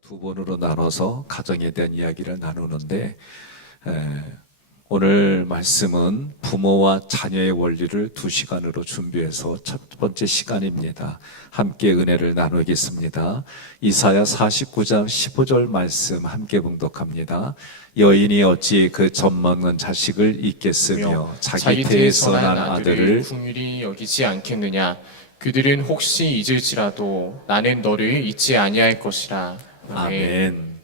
두 번으로 나눠서 가정에 대한 이야기를 나누는데 오늘 말씀은 부모와 자녀의 원리를 2시간으로 준비해서 첫 번째 시간입니다. 함께 은혜를 나누겠습니다. 이사야 49장 15절 말씀 함께 봉독합니다. 여인이 어찌 그 젖먹는 자식을 잊겠으며 자기 태에서 난 아들을 긍휼히 여기지 않겠느냐. 그들은 혹시 잊을지라도 나는 너를 잊지 아니할 것이라. 아멘.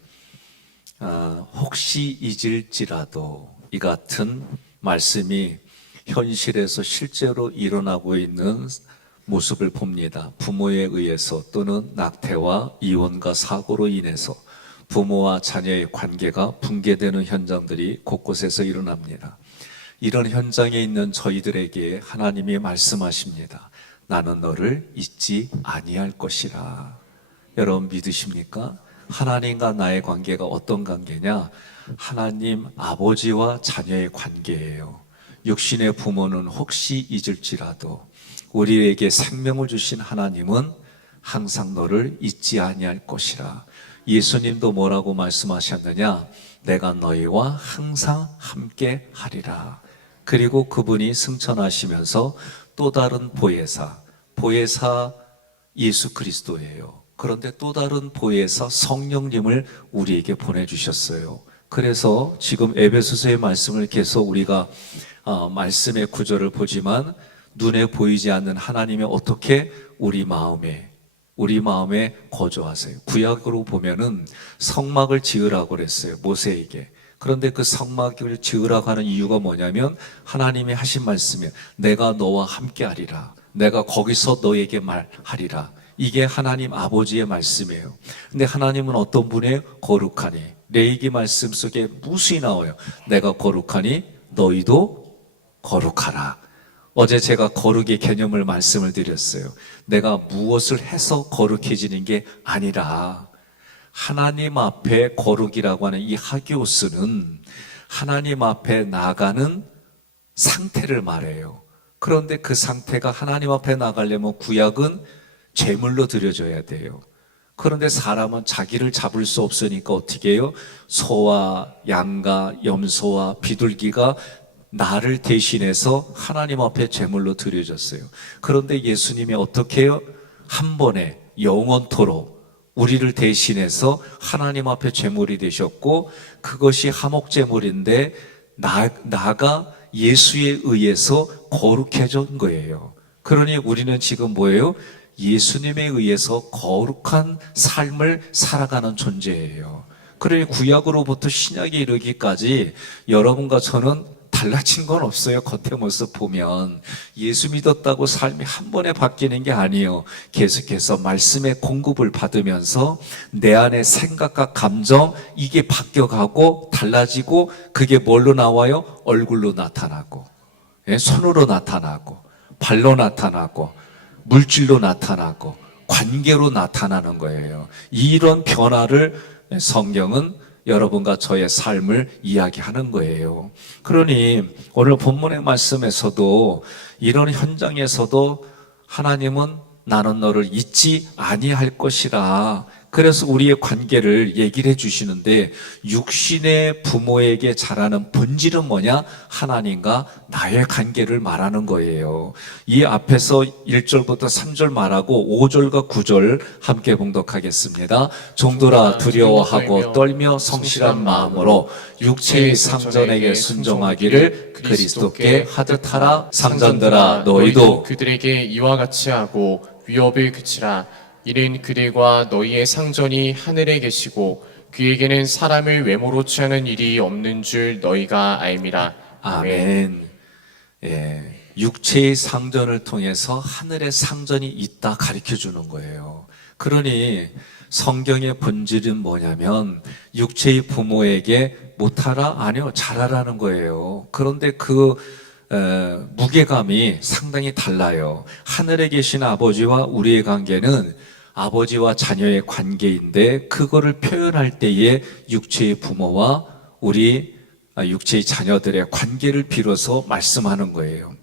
혹시 잊을지라도 이 같은 말씀이 현실에서 실제로 일어나고 있는 모습을 봅니다. 부모에 의해서 또는 낙태와 이혼과 사고로 인해서 부모와 자녀의 관계가 붕괴되는 현장들이 곳곳에서 일어납니다. 이런 현장에 있는 저희들에게 하나님이 말씀하십니다. 나는 너를 잊지 아니할 것이라. 여러분 믿으십니까? 하나님과 나의 관계가 어떤 관계냐? 하나님 아버지와 자녀의 관계예요. 육신의 부모는 혹시 잊을지라도 우리에게 생명을 주신 하나님은 항상 너를 잊지 아니할 것이라. 예수님도 뭐라고 말씀하셨느냐? 내가 너희와 항상 함께 하리라. 그리고 그분이 승천하시면서 또 다른 보혜사 예수 그리스도예요. 그런데 또 다른 보혜사 성령님을 우리에게 보내주셨어요. 그래서 지금 에베소서의 말씀을 계속 우리가 말씀의 구절을 보지만 눈에 보이지 않는 하나님이 어떻게 우리 마음에 거주하세요. 구약으로 보면은 성막을 지으라고 그랬어요. 모세에게. 그런데 그 성막을 지으라고 하는 이유가 뭐냐면 하나님이 하신 말씀이에요. 내가 너와 함께 하리라. 내가 거기서 너에게 말하리라. 이게 하나님 아버지의 말씀이에요. 근데 하나님은 어떤 분이에요? 거룩하니. 레위기 말씀 속에 무수히 나와요. 내가 거룩하니 너희도 거룩하라. 어제 제가 거룩의 개념을 말씀을 드렸어요. 내가 무엇을 해서 거룩해지는 게 아니라 하나님 앞에 거룩이라고 하는 이 하기오스는 하나님 앞에 나가는 상태를 말해요. 그런데 그 상태가 하나님 앞에 나가려면 구약은 제물로 드려져야 돼요. 그런데 사람은 자기를 잡을 수 없으니까 어떻게 해요? 소와 양과 염소와 비둘기가 나를 대신해서 하나님 앞에 제물로 드려졌어요. 그런데 예수님이 어떻게 해요? 한 번에 영원토록 우리를 대신해서 하나님 앞에 제물이 되셨고 그것이 화목제물인데 나가 예수에 의해서 거룩해진 거예요. 그러니 우리는 지금 뭐예요? 예수님에 의해서 거룩한 삶을 살아가는 존재예요. 그러니 구약으로부터 신약에 이르기까지 여러분과 저는 달라진 건 없어요. 겉의 모습 보면 예수 믿었다고 삶이 한 번에 바뀌는 게 아니에요. 계속해서 말씀의 공급을 받으면서 내 안의 생각과 감정 이게 바뀌어가고 달라지고 그게 뭘로 나와요? 얼굴로 나타나고 손으로 나타나고 발로 나타나고 물질로 나타나고 관계로 나타나는 거예요. 이런 변화를 성경은 여러분과 저의 삶을 이야기하는 거예요. 그러니 오늘 본문의 말씀에서도 이런 현장에서도 하나님은 나는 너를 잊지 아니할 것이라. 그래서 우리의 관계를 얘기를 해주시는데 육신의 부모에게 잘하는 본질은 뭐냐? 하나님과 나의 관계를 말하는 거예요. 이 앞에서 1절부터 3절 말하고 5절과 9절 함께 봉독하겠습니다. 종들아 두려워하고 떨며 성실한 마음으로 육체의 상전에게 순종하기를 그리스도께 하듯 하라. 상전들아 너희도 그들에게 이와 같이 하고 위협을 그치라. 이는 그들과 너희의 상전이 하늘에 계시고 그에게는 사람을 외모로 취하는 일이 없는 줄 너희가 알미라. 아멘. 예, 육체의 상전을 통해서 하늘의 상전이 있다 가르쳐 주는 거예요. 그러니 성경의 본질은 뭐냐면 육체의 부모에게 못하라? 아니요, 잘하라는 거예요. 그런데 그 무게감이 상당히 달라요. 하늘에 계신 아버지와 우리의 관계는 아버지와 자녀의 관계인데 그거를 표현할 때에 육체의 부모와 우리 육체의 자녀들의 관계를 빌어서 말씀하는 거예요.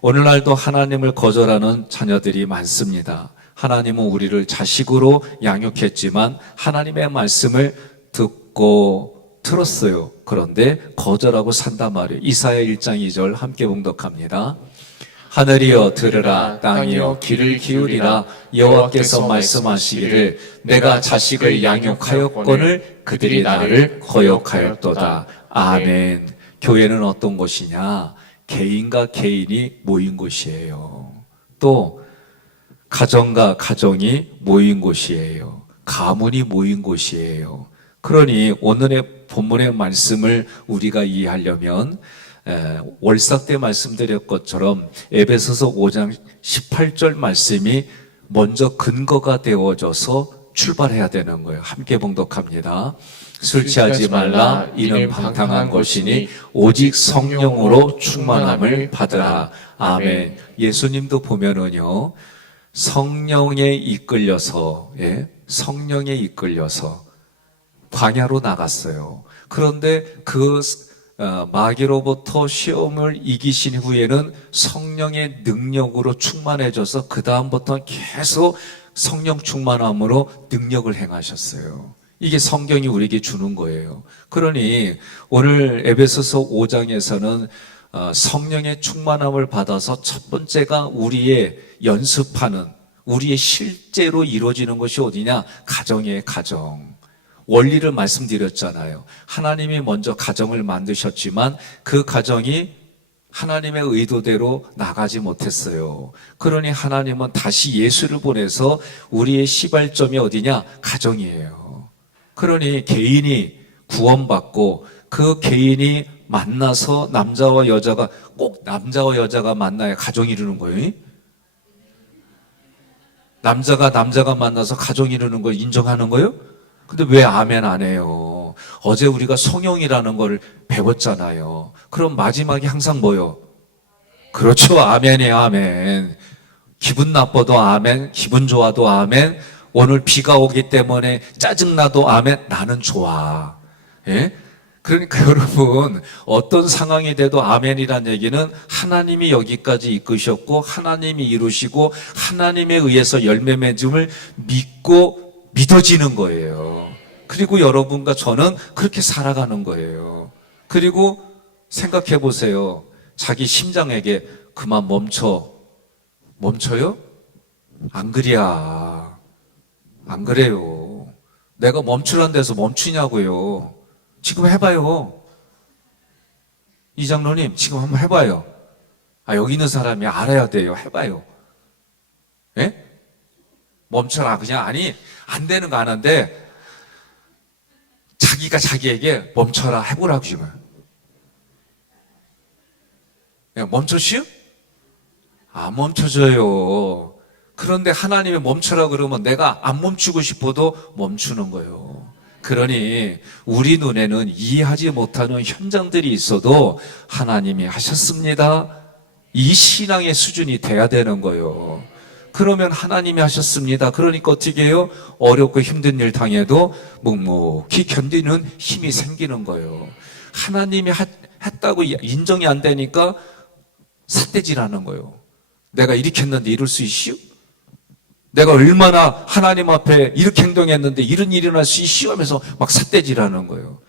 오늘날도 하나님을 거절하는 자녀들이 많습니다. 하나님은 우리를 자식으로 양육했지만 하나님의 말씀을 듣고 들었어요. 그런데 거절하고 산단 말이에요. 이사야 1장 2절 함께 봉독합니다. 하늘이여 들으라, 땅이여 귀를 기울이라. 여호와께서 말씀하시기를 내가 자식을 양육하였거늘 그들이 나를 거역하였도다. 아멘. 교회는 어떤 곳이냐? 개인과 개인이 모인 곳이에요. 또 가정과 가정이 모인 곳이에요. 가문이 모인 곳이에요. 그러니 오늘의 본문의 말씀을 우리가 이해하려면 월삭 때 말씀드렸 것처럼 에베소서 5장 18절 말씀이 먼저 근거가 되어져서 출발해야 되는 거예요. 함께 봉독합니다. 술 취하지 말라. 이는 방탕한 것이니 오직 성령으로 충만함을 받으라. 아멘. 예수님도 보면은요, 성령에 이끌려서, 성령에 이끌려서 광야로 나갔어요. 그런데 그 마귀로부터 시험을 이기신 후에는 성령의 능력으로 충만해져서 그 다음부터는 계속 성령 충만함으로 능력을 행하셨어요. 이게 성경이 우리에게 주는 거예요. 그러니 오늘 에베소서 5장에서는 성령의 충만함을 받아서 첫 번째가 우리의 연습하는, 우리의 실제로 이루어지는 것이 어디냐? 가정이에요, 가정. 원리를 말씀드렸잖아요. 하나님이 먼저 가정을 만드셨지만 그 가정이 하나님의 의도대로 나가지 못했어요. 그러니 하나님은 다시 예수를 보내서 우리의 시발점이 어디냐? 가정이에요. 그러니 개인이 구원받고 그 개인이 만나서 남자와 여자가, 꼭 남자와 여자가 만나야 가정이 이루는 거예요. 남자가 만나서 가정이 이루는 걸 인정하는 거예요? 근데 왜 아멘 안 해요? 어제 우리가 성령이라는 걸 배웠잖아요. 그럼 마지막이 항상 뭐요? 그렇죠. 아멘이에요. 아멘. 기분 나빠도 아멘. 기분 좋아도 아멘. 오늘 비가 오기 때문에 짜증나도 아멘. 나는 좋아. 예? 그러니까 여러분, 어떤 상황이 돼도 아멘이란 얘기는 하나님이 여기까지 이끄셨고 하나님이 이루시고 하나님에 의해서 열매 맺음을 믿고 믿어지는 거예요. 그리고 여러분과 저는 그렇게 살아가는 거예요. 그리고 생각해 보세요. 자기 심장에게 그만 멈춰요? 안 그래야. 안 그래요. 내가 멈추란 데서 멈추냐고요. 지금 해봐요. 이 장로님, 지금 한번 해봐요. 여기 있는 사람이 알아야 돼요. 해봐요. 예? 멈춰라. 그냥, 안 되는 거 아는데, 자기가 자기에게 멈춰라. 해보라고 지금. 멈춰시오? 안 멈춰져요. 그런데 하나님이 멈춰라 그러면 내가 안 멈추고 싶어도 멈추는 거예요. 그러니 우리 눈에는 이해하지 못하는 현장들이 있어도 하나님이 하셨습니다. 이 신앙의 수준이 돼야 되는 거예요. 그러면 하나님이 하셨습니다. 그러니까 어떻게 해요? 어렵고 힘든 일 당해도 묵묵히 견디는 힘이 생기는 거예요. 하나님이 했다고 인정이 안 되니까 삿대질하는 거예요. 내가 이렇게 했는데 이럴 수 있시오? 내가 얼마나 하나님 앞에 이렇게 행동했는데 이런 일이 일어날 수 있시오? 하면서 막 삿대질하는 거예요.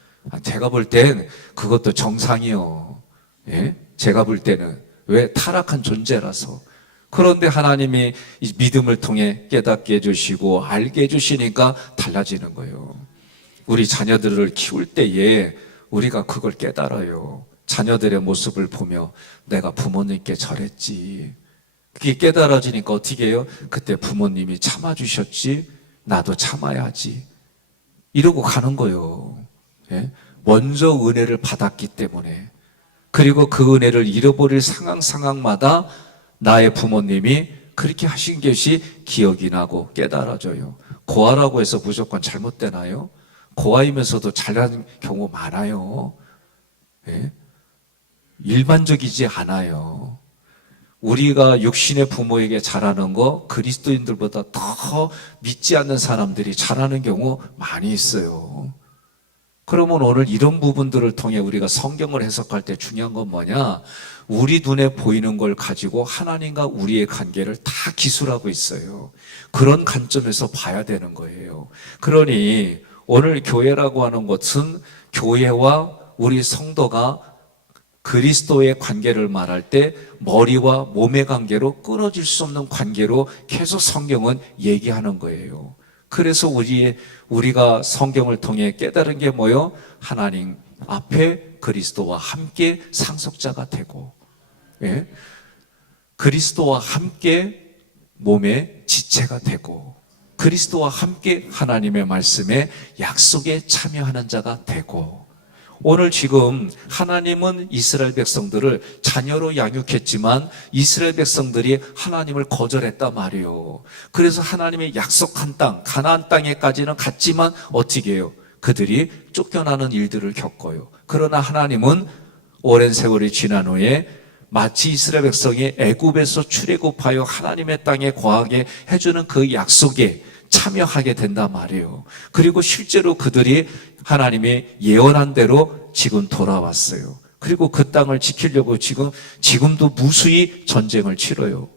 제가 볼 땐 그것도 정상이요. 예? 제가 볼 때는. 왜? 타락한 존재라서. 그런데 하나님이 이 믿음을 통해 깨닫게 해주시고 알게 해주시니까 달라지는 거예요. 우리 자녀들을 키울 때에 우리가 그걸 깨달아요. 자녀들의 모습을 보며 내가 부모님께 저랬지. 그게 깨달아지니까 어떻게 해요? 그때 부모님이 참아주셨지, 나도 참아야지. 이러고 가는 거예요. 예? 먼저 은혜를 받았기 때문에. 그리고 그 은혜를 잃어버릴 상황마다 나의 부모님이 그렇게 하신 것이 기억이 나고 깨달아져요. 고아라고 해서 무조건 잘못되나요? 고아이면서도 잘하는 경우 많아요. 예? 일반적이지 않아요. 우리가 육신의 부모에게 잘하는 거 그리스도인들보다 더 믿지 않는 사람들이 잘하는 경우 많이 있어요. 그러면 오늘 이런 부분들을 통해 우리가 성경을 해석할 때 중요한 건 뭐냐? 우리 눈에 보이는 걸 가지고 하나님과 우리의 관계를 다 기술하고 있어요. 그런 관점에서 봐야 되는 거예요. 그러니 오늘 교회라고 하는 것은 교회와 우리 성도가 그리스도의 관계를 말할 때 머리와 몸의 관계로 끊어질 수 없는 관계로 계속 성경은 얘기하는 거예요. 그래서 우리가 성경을 통해 깨달은 게 뭐요? 하나님 앞에 그리스도와 함께 상속자가 되고, 예? 그리스도와 함께 몸의 지체가 되고, 그리스도와 함께 하나님의 말씀에 약속에 참여하는 자가 되고, 오늘 지금 하나님은 이스라엘 백성들을 자녀로 양육했지만 이스라엘 백성들이 하나님을 거절했단 말이에요. 그래서 하나님의 약속한 땅, 가나안 땅에까지는 갔지만 어떻게 해요? 그들이 쫓겨나는 일들을 겪어요. 그러나 하나님은 오랜 세월이 지난 후에 마치 이스라엘 백성이 애굽에서 출애굽하여 하나님의 땅에 거하게 해주는 그 약속에 참여하게 된단 말이에요. 그리고 실제로 그들이 하나님이 예언한 대로 지금 돌아왔어요. 그리고 그 땅을 지키려고 지금도 무수히 전쟁을 치러요.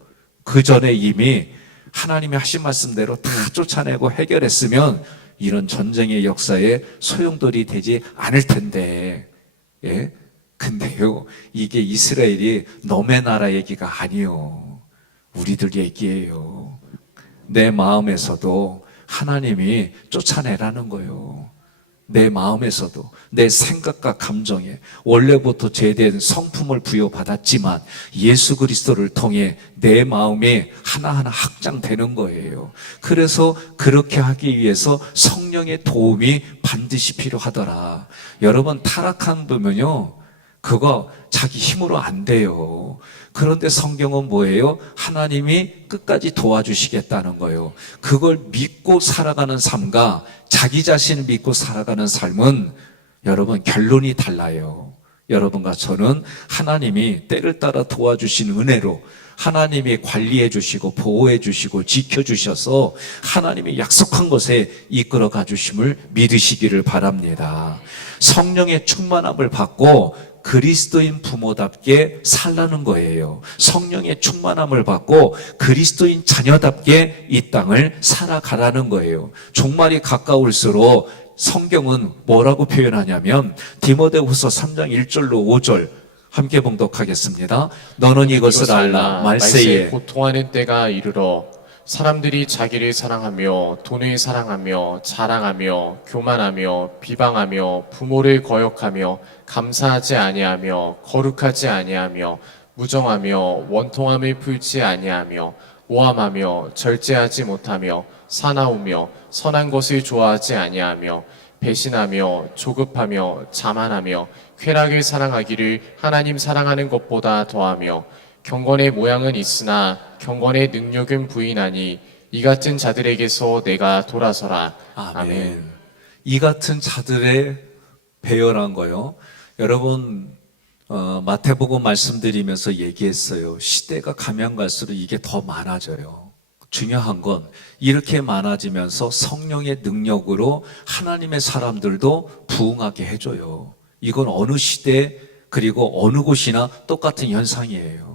그 전에 이미 하나님이 하신 말씀대로 다 쫓아내고 해결했으면 이런 전쟁의 역사에 소용돌이 되지 않을 텐데, 예? 근데요, 이게 이스라엘이 너의 나라 얘기가 아니요. 우리들 얘기예요. 내 마음에서도 하나님이 쫓아내라는 거예요. 내 마음에서도, 내 생각과 감정에 원래부터 제된 성품을 부여받았지만 예수 그리스도를 통해 내 마음이 하나하나 확장되는 거예요. 그래서 그렇게 하기 위해서 성령의 도움이 반드시 필요하더라. 여러분, 타락한 분은요, 그거 자기 힘으로 안 돼요. 그런데 성경은 뭐예요? 하나님이 끝까지 도와주시겠다는 거예요. 그걸 믿고 살아가는 삶과 자기 자신을 믿고 살아가는 삶은 여러분 결론이 달라요. 여러분과 저는 하나님이 때를 따라 도와주신 은혜로 하나님이 관리해 주시고 보호해 주시고 지켜 주셔서 하나님이 약속한 것에 이끌어 가 주심을 믿으시기를 바랍니다. 성령의 충만함을 받고 그리스도인 부모답게 살라는 거예요. 성령의 충만함을 받고 그리스도인 자녀답게 이 땅을 살아가라는 거예요. 종말이 가까울수록 성경은 뭐라고 표현하냐면 디모데후서 3장 1절로 5절 함께 봉독하겠습니다. 너는 이것을 알라. 말세에 고통하는 때가 이르러 사람들이 자기를 사랑하며 돈을 사랑하며 자랑하며 교만하며 비방하며 부모를 거역하며 감사하지 아니하며 거룩하지 아니하며 무정하며 원통함을 풀지 아니하며 모함하며 절제하지 못하며 사나우며 선한 것을 좋아하지 아니하며 배신하며 조급하며 자만하며 쾌락을 사랑하기를 하나님 사랑하는 것보다 더하며 경건의 모양은 있으나 경건의 능력은 부인하니 이 같은 자들에게서 내가 돌아서라. 아멘. 이 같은 자들의 배열한 거요. 여러분 마태복음 말씀드리면서 얘기했어요. 시대가 가면 갈수록 이게 더 많아져요. 중요한 건 이렇게 많아지면서 성령의 능력으로 하나님의 사람들도 부응하게 해줘요. 이건 어느 시대 그리고 어느 곳이나 똑같은 현상이에요.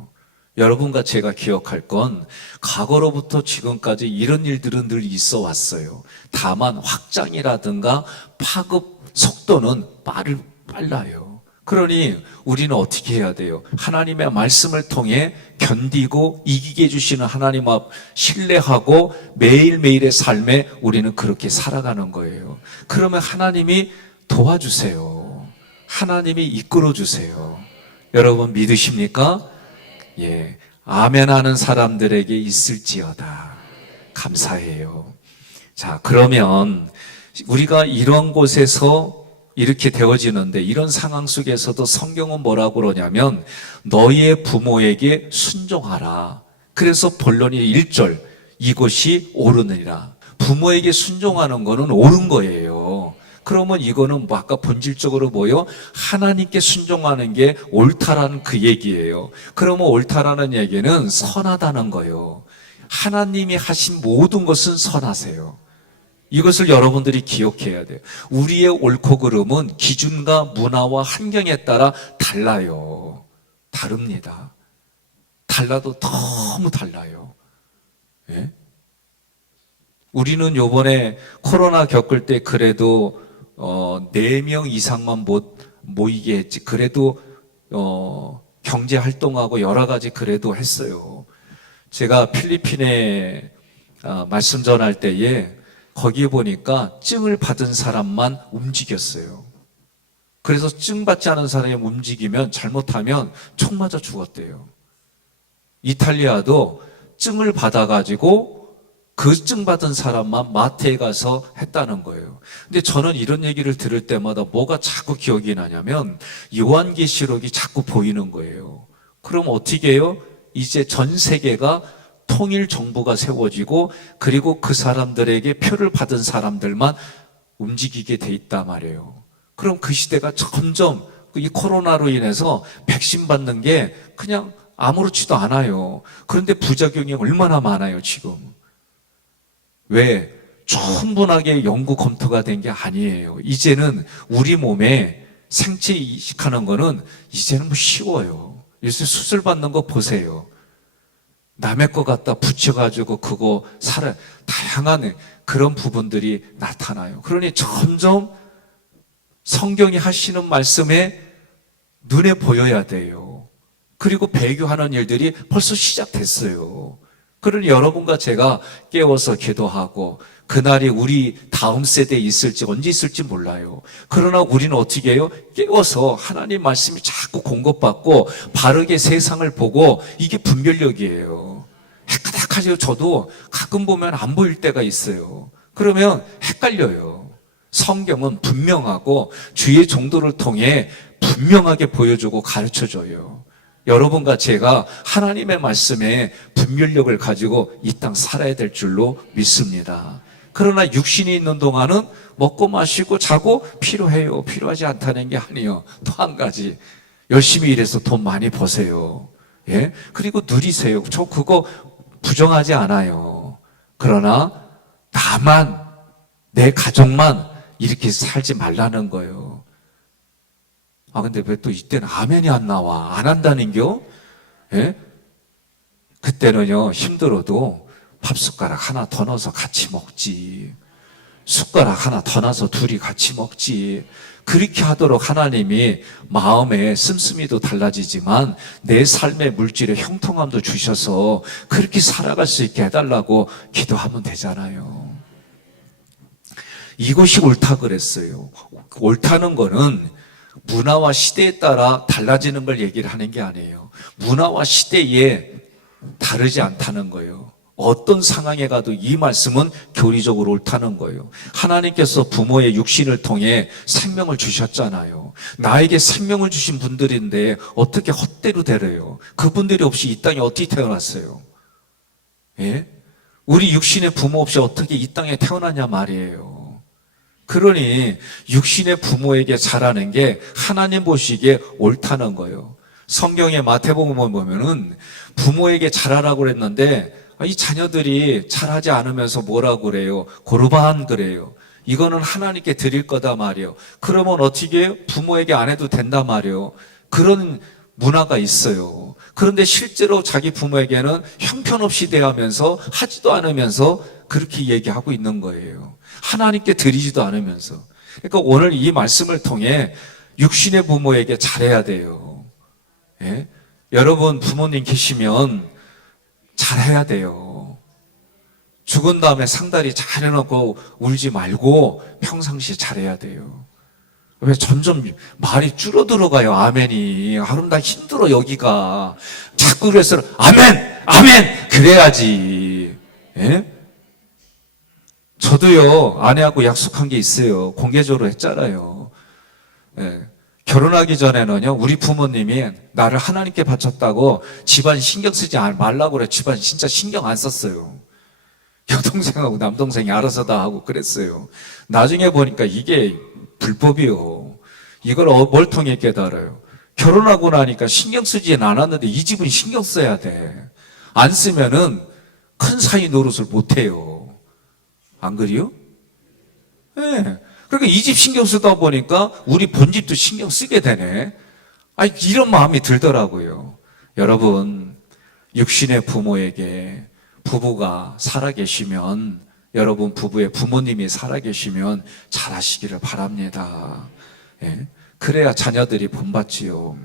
여러분과 제가 기억할 건 과거로부터 지금까지 이런 일들은 늘 있어 왔어요. 다만 확장이라든가 파급 속도는 빨라요. 그러니 우리는 어떻게 해야 돼요? 하나님의 말씀을 통해 견디고 이기게 해주시는 하나님 앞 신뢰하고 매일매일의 삶에 우리는 그렇게 살아가는 거예요. 그러면 하나님이 도와주세요. 하나님이 이끌어주세요. 여러분 믿으십니까? 예, 아멘 하는 사람들에게 있을지어다. 감사해요. 자, 그러면 우리가 이런 곳에서 이렇게 되어지는데 이런 상황 속에서도 성경은 뭐라고 그러냐면 너희의 부모에게 순종하라. 그래서 본론이 1절 이것이 옳으니라. 부모에게 순종하는 거는 옳은 거예요. 그러면 이거는 뭐 아까 본질적으로 뭐요? 하나님께 순종하는 게 옳다라는 그 얘기예요. 그러면 옳다라는 얘기는 선하다는 거예요. 하나님이 하신 모든 것은 선하세요. 이것을 여러분들이 기억해야 돼요. 우리의 옳고 그름은 기준과 문화와 환경에 따라 달라요. 다릅니다. 달라도 너무 달라요. 예? 우리는 요번에 코로나 겪을 때 그래도 4명 이상만 못 모이게 했지. 그래도 경제 활동하고 여러 가지 그래도 했어요. 제가 필리핀에 말씀 전할 때에 거기에 보니까 증을 받은 사람만 움직였어요. 그래서 증 받지 않은 사람이 움직이면 잘못하면 총 맞아 죽었대요. 이탈리아도 증을 받아가지고 그 증 받은 사람만 마트에 가서 했다는 거예요. 근데 저는 이런 얘기를 들을 때마다 뭐가 자꾸 기억이 나냐면 요한계시록이 자꾸 보이는 거예요. 그럼 어떻게 해요? 이제 전 세계가 통일 정부가 세워지고 그리고 그 사람들에게 표를 받은 사람들만 움직이게 돼 있단 말이에요. 그럼 그 시대가 점점 이 코로나로 인해서 백신 받는 게 그냥 아무렇지도 않아요. 그런데 부작용이 얼마나 많아요, 지금. 왜? 충분하게 연구 검토가 된 게 아니에요. 이제는 우리 몸에 생체 이식하는 거는 이제는 뭐 쉬워요. 요새 수술 받는 거 보세요. 남의 거 갖다 붙여가지고 그거 살아. 다양한 그런 부분들이 나타나요. 그러니 점점 성경이 하시는 말씀에 눈에 보여야 돼요. 그리고 배교하는 일들이 벌써 시작됐어요. 그러니 여러분과 제가 깨워서 기도하고 그날이 우리 다음 세대에 있을지 언제 있을지 몰라요. 그러나 우리는 어떻게 해요? 깨워서 하나님 말씀이 자꾸 공급받고 바르게 세상을 보고 이게 분별력이에요. 헷가닥하죠. 저도 가끔 보면 안 보일 때가 있어요. 그러면 헷갈려요. 성경은 분명하고 주의 종도를 통해 분명하게 보여주고 가르쳐줘요. 여러분과 제가 하나님의 말씀에 분별력을 가지고 이 땅 살아야 될 줄로 믿습니다. 그러나 육신이 있는 동안은 먹고 마시고 자고 필요해요. 필요하지 않다는 게 아니에요. 또 한 가지, 열심히 일해서 돈 많이 버세요. 예? 그리고 누리세요. 저 그거 부정하지 않아요. 그러나 나만, 내 가족만 이렇게 살지 말라는 거예요. 근데 왜 또 이때는 아멘이 안 나와? 안 한다는겨? 예? 그때는요, 힘들어도 밥 숟가락 하나 더 넣어서 같이 먹지. 숟가락 하나 더 넣어서 둘이 같이 먹지. 그렇게 하도록 하나님이 마음의 씀씀이도 달라지지만 내 삶의 물질의 형통함도 주셔서 그렇게 살아갈 수 있게 해달라고 기도하면 되잖아요. 이것이 옳다 그랬어요. 옳다는 거는 문화와 시대에 따라 달라지는 걸 얘기를 하는 게 아니에요. 문화와 시대에 다르지 않다는 거예요. 어떤 상황에 가도 이 말씀은 교리적으로 옳다는 거예요. 하나님께서 부모의 육신을 통해 생명을 주셨잖아요. 나에게 생명을 주신 분들인데 어떻게 헛되로 되래요? 그분들이 없이 이 땅에 어떻게 태어났어요? 예? 우리 육신의 부모 없이 어떻게 이 땅에 태어났냐 말이에요. 그러니 육신의 부모에게 잘하는 게 하나님 보시기에 옳다는 거예요. 성경의 마태복음을 보면은 부모에게 잘하라고 그랬는데 이 자녀들이 잘하지 않으면서 뭐라고 그래요? 고르반 그래요. 이거는 하나님께 드릴 거다 말이에요. 그러면 어떻게 해요? 부모에게 안 해도 된다 말이에요. 그런 문화가 있어요. 그런데 실제로 자기 부모에게는 형편없이 대하면서 하지도 않으면서 그렇게 얘기하고 있는 거예요. 하나님께 드리지도 않으면서. 그러니까 오늘 이 말씀을 통해 육신의 부모에게 잘해야 돼요. 예? 여러분 부모님 계시면 잘해야 돼요. 죽은 다음에 상다리 잘 해놓고 울지 말고 평상시에 잘해야 돼요. 왜 점점 말이 줄어들어가요. 아멘이. 나 힘들어 여기가. 자꾸 그래서 아멘! 아멘! 그래야지. 예? 저도요 아내하고 약속한 게 있어요. 공개적으로 했잖아요. 예. 결혼하기 전에는요 우리 부모님이 나를 하나님께 바쳤다고 집안 신경 쓰지 말라고 그래. 집안 진짜 신경 안 썼어요. 여동생하고 남동생이 알아서 다 하고 그랬어요. 나중에 보니까 이게 불법이요. 이걸 뭘 통해 깨달아요? 결혼하고 나니까 신경 쓰지는 않았는데 이 집은 신경 써야 돼. 안 쓰면은 큰 사위 노릇을 못 해요. 안 그래요? 예. 그러니까 이 집 신경 쓰다 보니까 우리 본집도 신경 쓰게 되네. 아니, 이런 마음이 들더라고요. 여러분, 육신의 부모에게 부부가 살아계시면, 여러분 부부의 부모님이 살아계시면 잘하시기를 바랍니다. 예? 그래야 자녀들이 본받지요.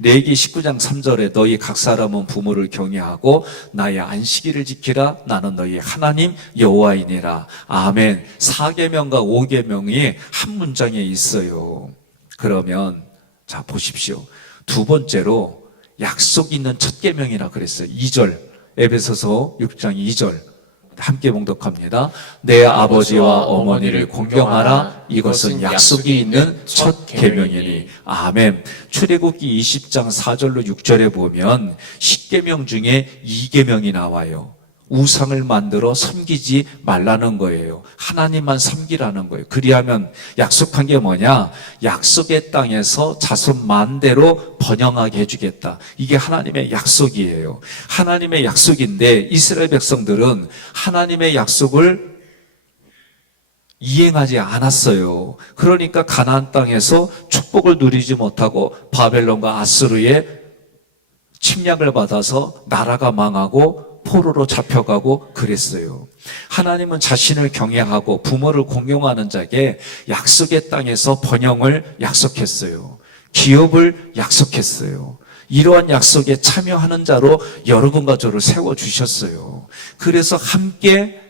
레위기 19장 3절에 너희 각 사람은 부모를 경외하고 나의 안식일을 지키라. 나는 너희 하나님 여호와이니라. 아멘. 4계명과 5계명이 한 문장에 있어요. 그러면 자 보십시오. 두 번째로 약속 있는 첫 계명이라 그랬어요. 2절, 에베소서 6장 2절 함께 봉독합니다. 내 아버지와 어머니를 공경하라. 이것은 약속이 있는 첫 계명이니. 아멘. 출애굽기 20장 4절로 6절에 보면 10계명 중에 2계명이 나와요. 우상을 만들어 섬기지 말라는 거예요. 하나님만 섬기라는 거예요. 그리하면 약속한 게 뭐냐? 약속의 땅에서 자손 만대로 번영하게 해주겠다. 이게 하나님의 약속이에요. 하나님의 약속인데 이스라엘 백성들은 하나님의 약속을 이행하지 않았어요. 그러니까 가나안 땅에서 축복을 누리지 못하고 바벨론과 아수르의 침략을 받아서 나라가 망하고 포로로 잡혀가고 그랬어요. 하나님은 자신을 경외하고 부모를 공경하는 자에게 약속의 땅에서 번영을 약속했어요. 기업을 약속했어요. 이러한 약속에 참여하는 자로 여러분과 저를 세워주셨어요. 그래서 함께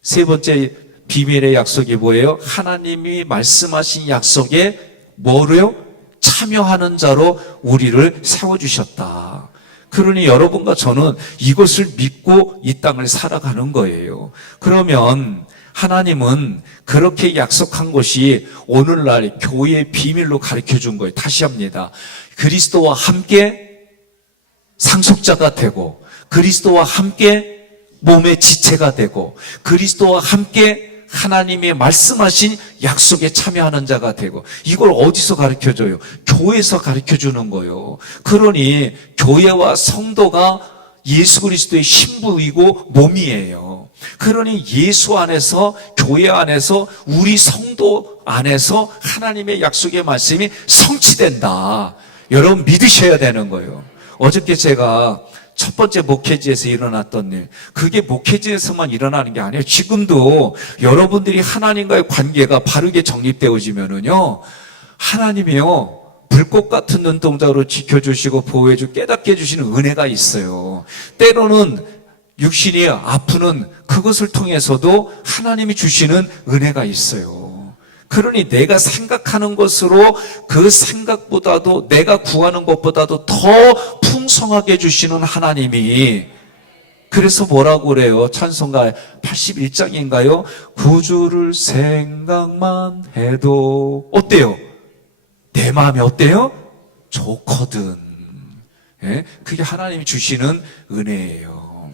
세 번째 비밀의 약속이 뭐예요? 하나님이 말씀하신 약속에 뭐로요? 참여하는 자로 우리를 세워주셨다. 그러니 여러분과 저는 이것을 믿고 이 땅을 살아가는 거예요. 그러면 하나님은 그렇게 약속한 것이 오늘날 교회의 비밀로 가르쳐 준 거예요. 다시 합니다. 그리스도와 함께 상속자가 되고, 그리스도와 함께 몸의 지체가 되고, 그리스도와 함께 하나님의 말씀하신 약속에 참여하는 자가 되고, 이걸 어디서 가르쳐줘요? 교회에서 가르쳐주는 거예요. 그러니 교회와 성도가 예수 그리스도의 신부이고 몸이에요. 그러니 예수 안에서, 교회 안에서, 우리 성도 안에서 하나님의 약속의 말씀이 성취된다. 여러분 믿으셔야 되는 거예요. 어저께 제가 첫 번째 목회지에서 일어났던 일, 그게 목회지에서만 일어나는 게 아니에요. 지금도 여러분들이 하나님과의 관계가 바르게 정립되어지면은요, 하나님이요, 불꽃 같은 눈동자로 지켜주시고 보호해주고 깨닫게 해주시는 은혜가 있어요. 때로는 육신이 아프는 그것을 통해서도 하나님이 주시는 은혜가 있어요. 그러니 내가 생각하는 것으로 그 생각보다도, 내가 구하는 것보다도 더 풍성하게 주시는 하나님이, 그래서 뭐라고 그래요? 찬송가 81장인가요? 구주를 생각만 해도 어때요? 내 마음이 어때요? 좋거든. 예? 그게 하나님이 주시는 은혜예요.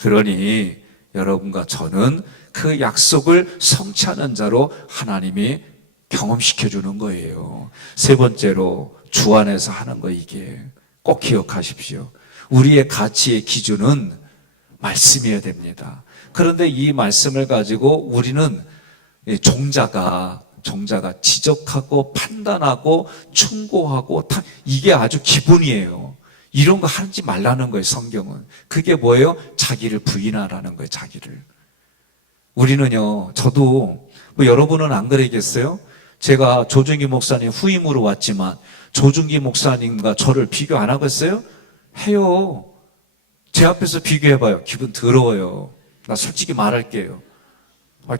그러니 여러분과 저는 그 약속을 성취하는 자로 하나님이 경험시켜 주는 거예요. 세 번째로 주 안에서 하는 거, 이게 꼭 기억하십시오. 우리의 가치의 기준은 말씀이어야 됩니다. 그런데 이 말씀을 가지고 우리는 종자가 지적하고 판단하고 충고하고 이게 아주 기본이에요. 이런 거 하지 말라는 거예요, 성경은. 그게 뭐예요? 자기를 부인하라는 거예요, 자기를. 우리는요, 저도, 여러분은 안 그러겠어요? 제가 조중기 목사님 후임으로 왔지만, 조중기 목사님과 저를 비교 안 하겠어요? 해요. 제 앞에서 비교해봐요. 기분 더러워요. 나 솔직히 말할게요.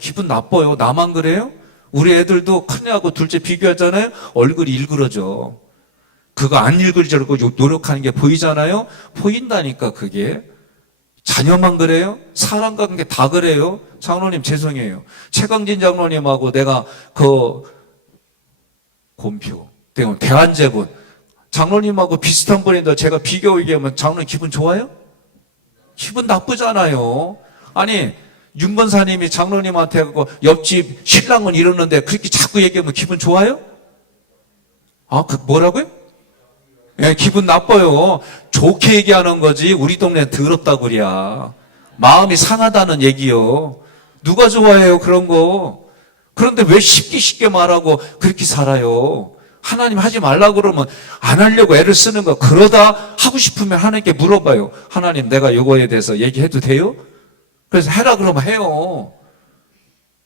기분 나빠요. 나만 그래요? 우리 애들도 큰애하고 둘째 비교하잖아요? 얼굴이 일그러져. 그거 안 일그러지려고 노력하는 게 보이잖아요? 보인다니까, 그게. 자녀만 그래요? 사람 관계 다 그래요? 장로님 죄송해요. 최강진 장로님하고 내가 곰표, 대한제분, 장로님하고 비슷한 분인데 제가 비교 얘기하면 장로님 기분 좋아요? 기분 나쁘잖아요. 아니, 윤건사님이 장로님한테 옆집 신랑은 이러는데 그렇게 자꾸 얘기하면 기분 좋아요? 뭐라고요? 예, 기분 나빠요. 좋게 얘기하는 거지 우리 동네 더럽다고 그래야. 마음이 상하다는 얘기요. 누가 좋아해요 그런 거? 그런데 왜 쉽게 말하고 그렇게 살아요? 하나님 하지 말라고 그러면 안 하려고 애를 쓰는 거. 그러다 하고 싶으면 하나님께 물어봐요. 하나님, 내가 이거에 대해서 얘기해도 돼요? 그래서 해라 그러면 해요.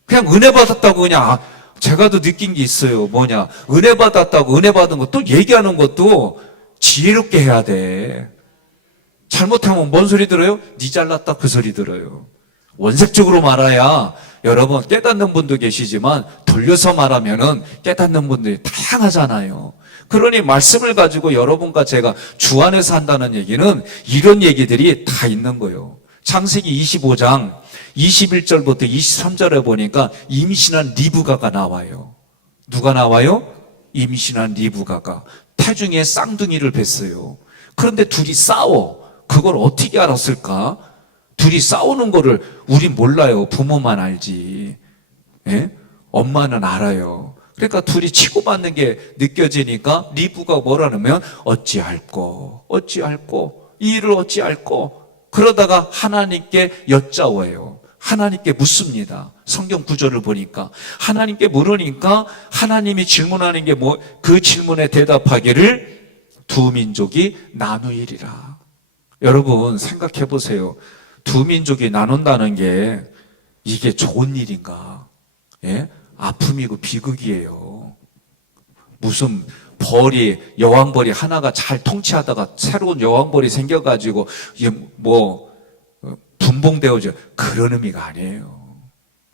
그냥 은혜 받았다고 그냥 제가 또 느낀 게 있어요. 뭐냐, 은혜 받았다고 은혜 받은 것도 얘기하는 것도 지혜롭게 해야 돼. 잘못하면 뭔 소리 들어요? 니 잘났다 그 소리 들어요. 원색적으로 말해야 여러분 깨닫는 분도 계시지만 돌려서 말하면은 깨닫는 분들이 다양하잖아요. 그러니 말씀을 가지고 여러분과 제가 주 안에서 한다는 얘기는 이런 얘기들이 다 있는 거예요. 창세기 25장 21절부터 23절에 보니까 임신한 리브가가 나와요. 누가 나와요? 임신한 리브가가 태중에 쌍둥이를 뱄어요. 그런데 둘이 싸워. 그걸 어떻게 알았을까? 둘이 싸우는 거를 우린 몰라요. 부모만 알지. 예? 엄마는 알아요. 그러니까 둘이 치고받는 게 느껴지니까 리브가 뭐라냐면 어찌할꼬 이 일을 어찌할꼬. 그러다가 하나님께 여짜워요. 하나님께 묻습니다. 성경 구절을 보니까 하나님께 물으니까 하나님이 질문하는 게 뭐, 그 질문에 대답하기를 두 민족이 나누이리라. 여러분 생각해 보세요. 두 민족이 나눈다는 게 이게 좋은 일인가? 예? 아픔이고 비극이에요. 무슨 벌이, 여왕벌이 하나가 잘 통치하다가 새로운 여왕벌이 생겨가지고 뭐 분봉되어져, 그런 의미가 아니에요.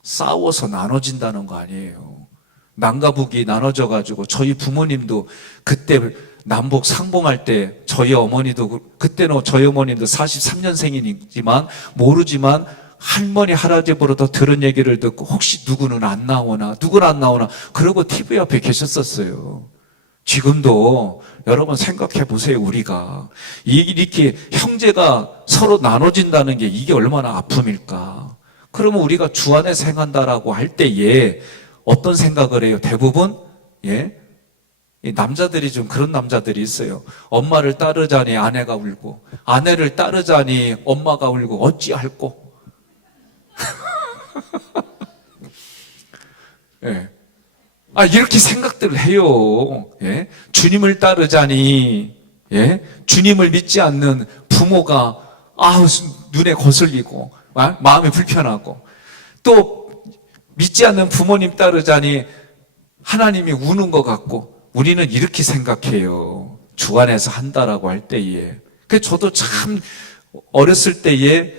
싸워서 나눠진다는 거 아니에요. 남과 북이 나눠져가지고 저희 부모님도 그때 남북 상봉할 때 저희 어머니도, 그때는 저희 어머님도 43년생이지만 모르지만 할머니 할아버지보다 들은 얘기를 듣고 혹시 누구는 안 나오나 그러고 TV 앞에 계셨었어요. 지금도 여러분 생각해 보세요. 우리가 이렇게 형제가 서로 나눠진다는 게 이게 얼마나 아픔일까. 그러면 우리가 주 안에 생한다라고 할 때에 어떤 생각을 해요? 대부분 이 남자들이 좀 그런 남자들이 있어요. 엄마를 따르자니 아내가 울고, 아내를 따르자니 엄마가 울고, 어찌할꼬? 예. 이렇게 생각들을 해요. 예? 주님을 따르자니, 주님을 믿지 않는 부모가, 눈에 거슬리고, 마음이 불편하고, 또 믿지 않는 부모님 따르자니 하나님이 우는 것 같고, 우리는 이렇게 생각해요. 주 안에서 한다라고 할 때에. 그래서 저도 참 어렸을 때에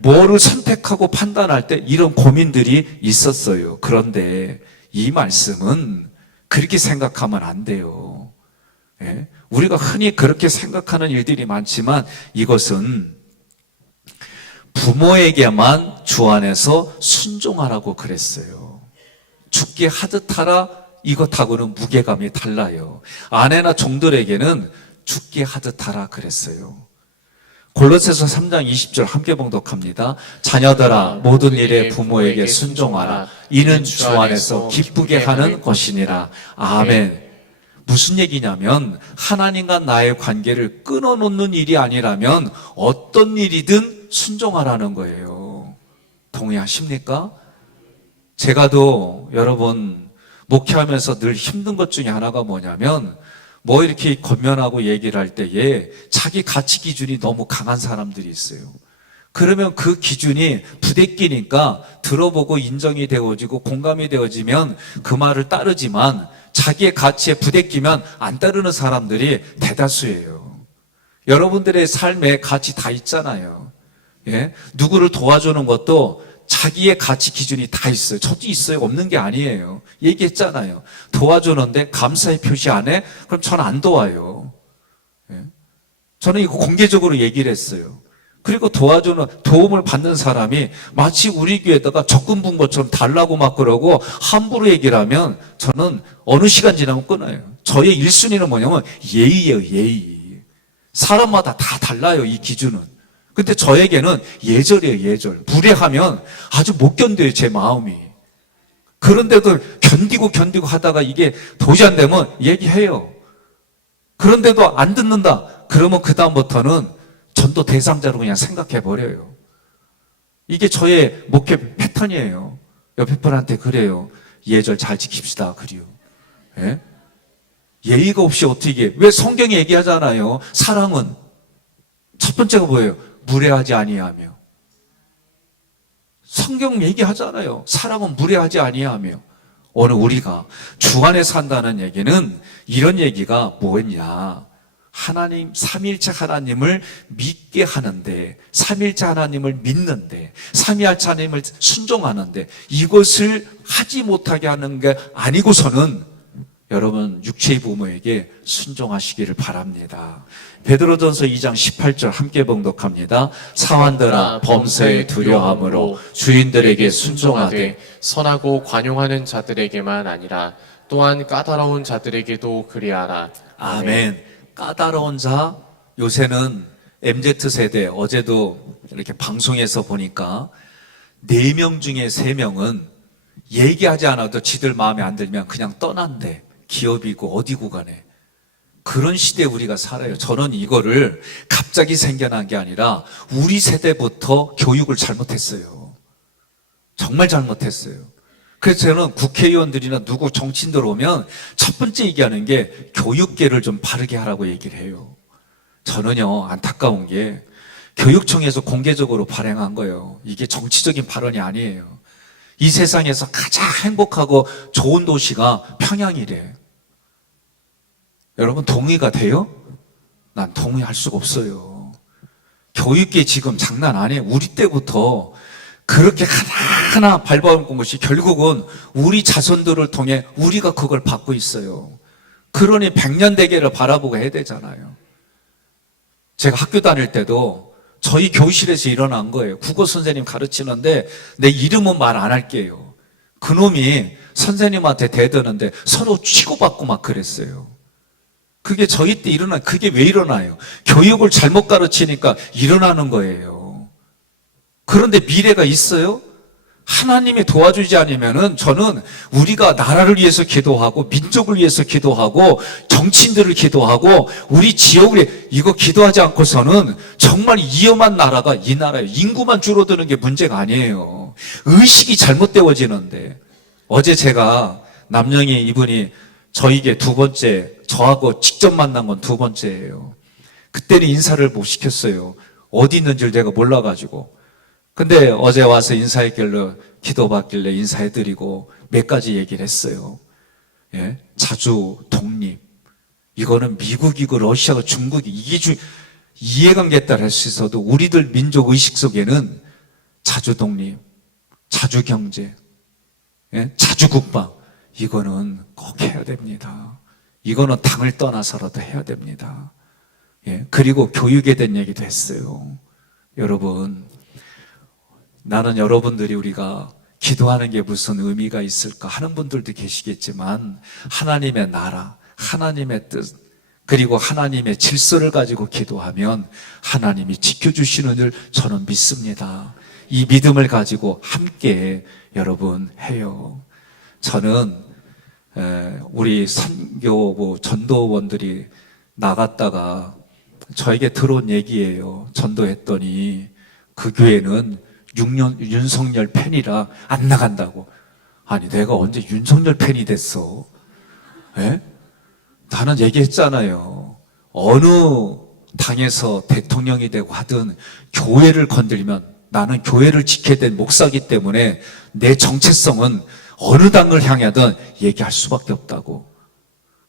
뭐를 선택하고 판단할 때 이런 고민들이 있었어요. 그런데 이 말씀은 그렇게 생각하면 안 돼요. 예? 우리가 흔히 그렇게 생각하는 일들이 많지만 이것은 부모에게만 주 안에서 순종하라고 그랬어요. 죽게 하듯 하라, 이것하고는 무게감이 달라요. 아내나 종들에게는 죽게 하듯 하라 그랬어요. 골로새서 3장 20절 함께 봉독합니다. 자녀들아 모든 일에 부모에게 순종하라. 이는 주 안에서 기쁘게 하는 것이니라. 아멘. 무슨 얘기냐면 하나님과 나의 관계를 끊어놓는 일이 아니라면 어떤 일이든 순종하라는 거예요. 동의하십니까? 제가도 여러분 목회하면서 늘 힘든 것 중에 하나가 뭐냐면 뭐 이렇게 권면하고 얘기를 할 때에 자기 가치 기준이 너무 강한 사람들이 있어요. 그러면 그 기준이 부대끼니까 들어보고 인정이 되어지고 공감이 되어지면 그 말을 따르지만 자기의 가치에 부대끼면 안 따르는 사람들이 대다수예요. 여러분들의 삶에 가치 다 있잖아요. 누구를 도와주는 것도 자기의 가치 기준이 다 있어요. 저도 있어요. 없는 게 아니에요. 얘기했잖아요. 도와주는데 감사의 표시 안 해? 그럼 저는 안 도와요. 저는 이거 공개적으로 얘기를 했어요. 그리고 도움을 받는 사람이 마치 우리 교회에다가 적금 분 것처럼 달라고 막 그러고 함부로 얘기를 하면 저는 어느 시간 지나면 끊어요. 저의 1순위는 뭐냐면 예의예요, 예의. 사람마다 다 달라요, 이 기준은. 근데 저에게는 예절이에요, 예절. 무례하면 아주 못 견뎌요, 제 마음이. 그런데도 견디고 하다가 이게 도저히 안 되면 얘기해요. 그런데도 안 듣는다. 그러면 그다음부터는 전도 대상자로 그냥 생각해 버려요. 이게 저의 목회 패턴이에요. 옆에 분한테 그래요. 예절 잘 지킵시다. 그래요. 예? 예의가 없이 어떻게, 왜 성경이 얘기하잖아요. 사랑은 첫 번째가 뭐예요? 무례하지 아니하며. 성경 얘기하잖아요. 사랑은 무례하지 아니하며. 오늘 우리가 주 안에 산다는 얘기는 이런 얘기가 뭐였냐? 하나님, 삼위일체 하나님을 믿게 하는데, 삼위일체 하나님을 믿는데, 삼위일체 하나님을 순종하는데, 이것을 하지 못하게 하는 게 아니고서는 여러분 육체의 부모에게 순종하시기를 바랍니다. 베드로전서 2장 18절 함께 봉독합니다. 사환들아 범사에 두려함으로 주인들에게 순종하되 선하고 관용하는 자들에게만 아니라 또한 까다로운 자들에게도 그리하라. 아멘. 까다로운 자, 요새는 MZ세대, 어제도 이렇게 방송에서 보니까 4명 중에 3명은 얘기하지 않아도 지들 마음에 안 들면 그냥 떠난대. 기업이고 어디고 간에. 그런 시대에 우리가 살아요. 저는 이거를 갑자기 생겨난 게 아니라 우리 세대부터 교육을 잘못했어요. 정말 잘못했어요. 그래서 저는 국회의원들이나 누구 정치인들 오면 첫 번째 얘기하는 게 교육계를 좀 바르게 하라고 얘기를 해요. 저는요, 안타까운 게 교육청에서 공개적으로 발행한 거예요. 이게 정치적인 발언이 아니에요. 이 세상에서 가장 행복하고 좋은 도시가 평양이래. 여러분 동의가 돼요? 난 동의할 수가 없어요. 교육계 지금 장난 아니에요. 우리 때부터 그렇게 하나하나 밟아온 것이 결국은 우리 자손들을 통해 우리가 그걸 받고 있어요. 그러니 100년 대계를 바라보고 해야 되잖아요. 제가 학교 다닐 때도 저희 교실에서 일어난 거예요. 국어 선생님 가르치는데 내 이름은 말 안 할게요. 그놈이 선생님한테 대드는데 서로 치고받고 막 그랬어요. 그게 저희 때 그게 왜 일어나요? 교육을 잘못 가르치니까 일어나는 거예요. 그런데 미래가 있어요? 하나님이 도와주지 않으면은 저는 우리가 나라를 위해서 기도하고 민족을 위해서 기도하고 정치인들을 기도하고 우리 지역을 이거 기도하지 않고서는 정말 위험한 나라가 이 나라예요. 인구만 줄어드는 게 문제가 아니에요. 의식이 잘못되어지는데 어제 제가 남영희 이분이 저에게 2번째, 저하고 직접 만난 건 2번째예요. 그때는 인사를 못 시켰어요. 어디 있는지를 제가 몰라가지고. 근데 어제 와서 인사했길래 기도받길래 인사해드리고 몇 가지 얘기를 했어요. 예? 자주 독립. 이거는 미국이고 러시아고 중국이 이해관계에 따라 할 수 있어도 우리들 민족 의식 속에는 자주 독립, 자주 경제, 예? 자주 국방. 이거는 꼭 해야 됩니다. 이거는 당을 떠나서라도 해야 됩니다. 예? 그리고 교육에 대한 얘기도 했어요. 여러분, 나는 여러분들이 우리가 기도하는 게 무슨 의미가 있을까 하는 분들도 계시겠지만 하나님의 나라, 하나님의 뜻, 그리고 하나님의 질서를 가지고 기도하면 하나님이 지켜주시는 줄 저는 믿습니다. 이 믿음을 가지고 함께 여러분 해요. 저는 우리 선교부 전도원들이 나갔다가 저에게 들어온 얘기예요. 전도했더니 그 교회는 윤석열 팬이라 안 나간다고. 아니 내가 언제 윤석열 팬이 됐어? 예? 나는 얘기했잖아요. 어느 당에서 대통령이 되고 하든 교회를 건드리면 나는 교회를 지켜야 될 목사기 때문에 내 정체성은 어느 당을 향하든 얘기할 수밖에 없다고.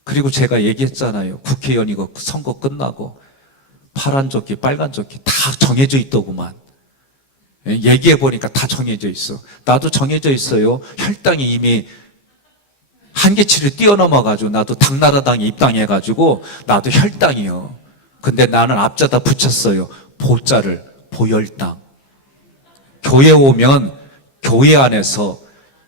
그리고 제가 얘기했잖아요. 국회의원 이거 선거 끝나고 파란 조끼, 빨간 조끼 다 정해져 있더구만. 얘기해보니까 다 정해져 있어. 나도 정해져 있어요. 혈당이 이미 한계치를 뛰어넘어가지고 나도 당나라당에 입당해가지고 나도 혈당이요. 근데 나는 앞자다 붙였어요. 보자를 보혈당. 교회 오면 교회 안에서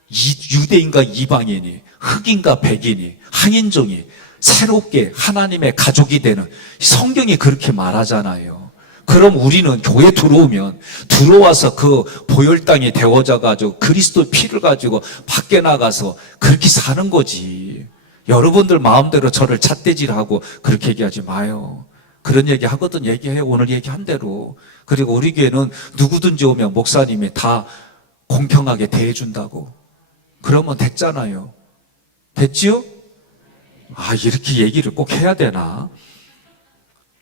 유대인과 이방인이 흑인과 백인이 한인종이 새롭게 하나님의 가족이 되는 성경이 그렇게 말하잖아요. 그럼 우리는 교회 들어와서 그 보혈당이 되어져 가지고 그리스도 피를 가지고 밖에 나가서 그렇게 사는 거지. 여러분들 마음대로 저를 잣대질하고 그렇게 얘기하지 마요. 그런 얘기 하거든 얘기해요. 오늘 얘기한 대로. 그리고 우리 교회는 누구든지 오면 목사님이 다 공평하게 대해준다고. 그러면 됐잖아요. 됐지요? 아, 이렇게 얘기를 꼭 해야 되나?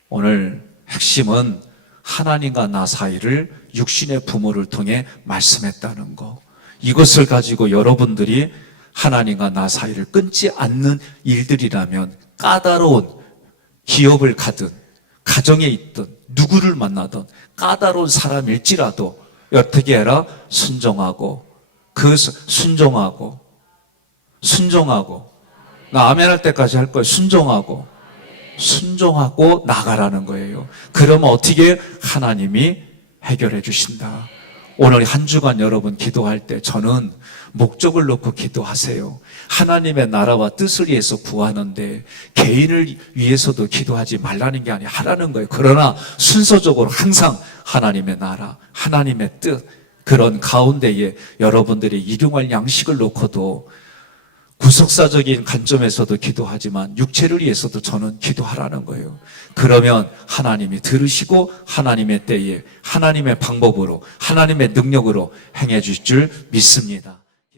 오늘 핵심은 하나님과 나 사이를 육신의 부모를 통해 말씀했다는 거. 이것을 가지고 여러분들이 하나님과 나 사이를 끊지 않는 일들이라면 까다로운 기업을 가든 가정에 있든 누구를 만나든 까다로운 사람일지라도 어떻게 해라? 순종하고 나 아멘 할 때까지 할 거예요. 순종하고 나가라는 거예요. 그러면 어떻게 하나님이 해결해 주신다. 오늘 한 주간 여러분 기도할 때 저는 목적을 놓고 기도하세요. 하나님의 나라와 뜻을 위해서 구하는데 개인을 위해서도 기도하지 말라는 게 아니라 하라는 거예요. 그러나 순서적으로 항상 하나님의 나라, 하나님의 뜻, 그런 가운데에 여러분들이 일용할 양식을 놓고도 구속사적인 관점에서도 기도하지만 육체를 위해서도 저는 기도하라는 거예요. 그러면 하나님이 들으시고 하나님의 때에 하나님의 방법으로 하나님의 능력으로 행해 주실 줄 믿습니다.